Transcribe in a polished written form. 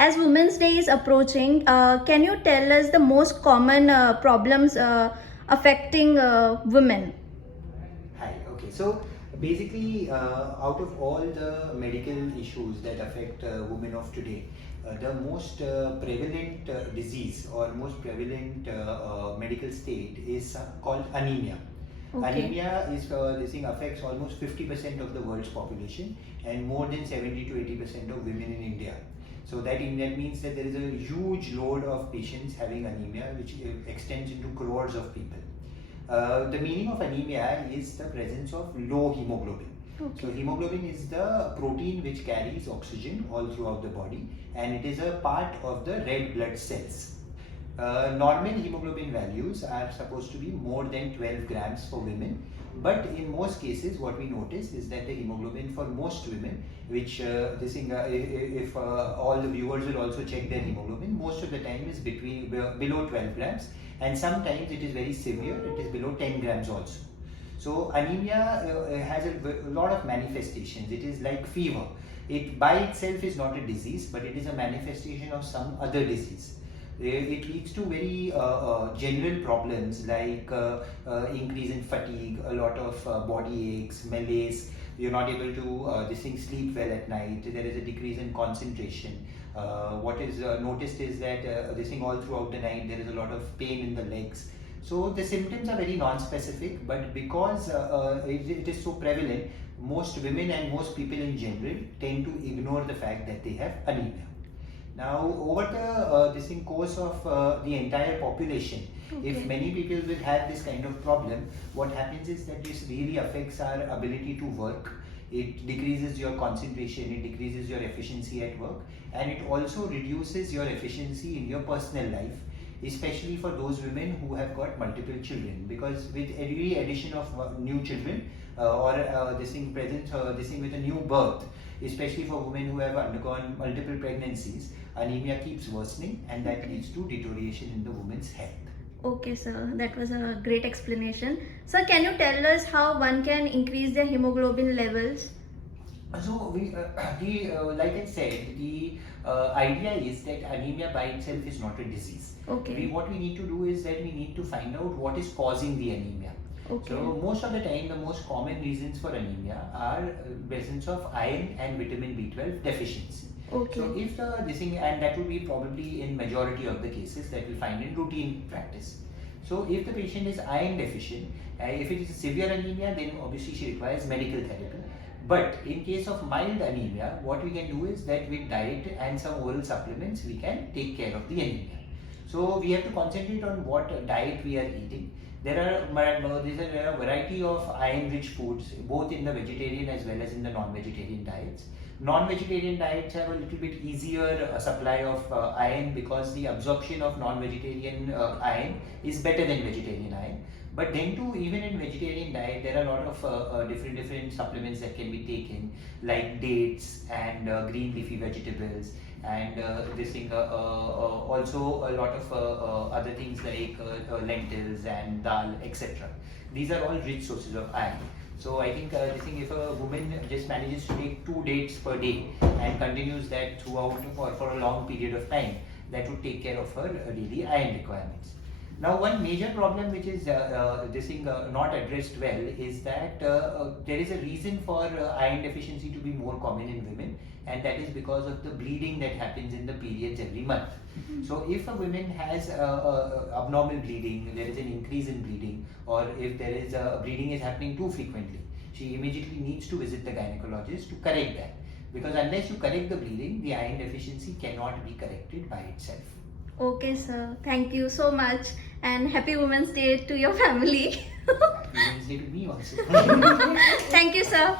As Women's Day is approaching, can you tell us the most common problems affecting women? Hi. Okay. So basically, out of all the medical issues that affect women of today, the most prevalent disease or most prevalent medical state is called anemia. Okay. Anemia is this thing affects almost 50% of the world's population and more than 70 to 80% of women in India. So that means that there is a huge load of patients having anemia, which extends into crores of people. The meaning of anemia is the presence of low hemoglobin. Okay. So hemoglobin is the protein which carries oxygen all throughout the body, and it is a part of the red blood cells. Normal hemoglobin values are supposed to be more than 12 grams for women, but in most cases what we notice is that the hemoglobin for most women, which if all the viewers will also check their hemoglobin, most of the time is below 12 grams, and sometimes it is very severe, it is below 10 grams also. So anemia has a lot of manifestations. It is like fever. It by itself is not a disease, but it is a manifestation of some other disease. It leads to very general problems like increase in fatigue, a lot of body aches, malaise. You're not able to sleep well at night. There is a decrease in concentration. What is noticed is that all throughout the night there is a lot of pain in the legs. So the symptoms are very non-specific, but because it is so prevalent, most women and most people in general tend to ignore the fact that they have anemia. Now, over the course of the entire population, if many people will have this kind of problem, what happens is that this really affects our ability to work. It decreases your concentration, it decreases your efficiency at work, and it also reduces your efficiency in your personal life, especially for those women who have got multiple children. Because with every addition of new children or with a new birth, especially for women who have undergone multiple pregnancies, anemia keeps worsening, and that leads to deterioration in the woman's health. Okay, sir. That was a great explanation. Sir, can you tell us how one can increase their hemoglobin levels? So like I said, the idea is that anemia by itself is not a disease. Okay. What we need to do is that we need to find out what is causing the anemia. Okay. So most of the time, the most common reasons for anemia are presence of iron and vitamin B12 deficiency. Okay. So if and that would be probably in majority of the cases that we find in routine practice. So if the patient is iron deficient, if it is a severe anemia, then obviously she requires medical therapy. But in case of mild anemia, what we can do is that with diet and some oral supplements, we can take care of the anemia. So we have to concentrate on what diet we are eating. There are a variety of iron-rich foods, both in the vegetarian as well as in the non-vegetarian diets. Non-vegetarian diets have a little bit easier supply of iron because the absorption of non-vegetarian iron is better than vegetarian iron. But then too, even in vegetarian diet, there are a lot of different supplements that can be taken, like dates and green leafy vegetables, and also a lot of other things like lentils and dal, etc. These are all rich sources of iron. So I think if a woman just manages to take 2 dates per day and continues that throughout for a long period of time, that would take care of her daily iron requirements. Now, one major problem which is not addressed well is that there is a reason for iron deficiency to be more common in women, and that is because of the bleeding that happens in the periods every month. So, if a woman has abnormal bleeding, there is an increase in bleeding, or if there is bleeding is happening too frequently, she immediately needs to visit the gynecologist to correct that. Because unless you correct the bleeding, the iron deficiency cannot be corrected by itself. Okay, sir. Thank you so much, and happy Women's Day to your family. Happy Women's Day to me also. Thank you, sir.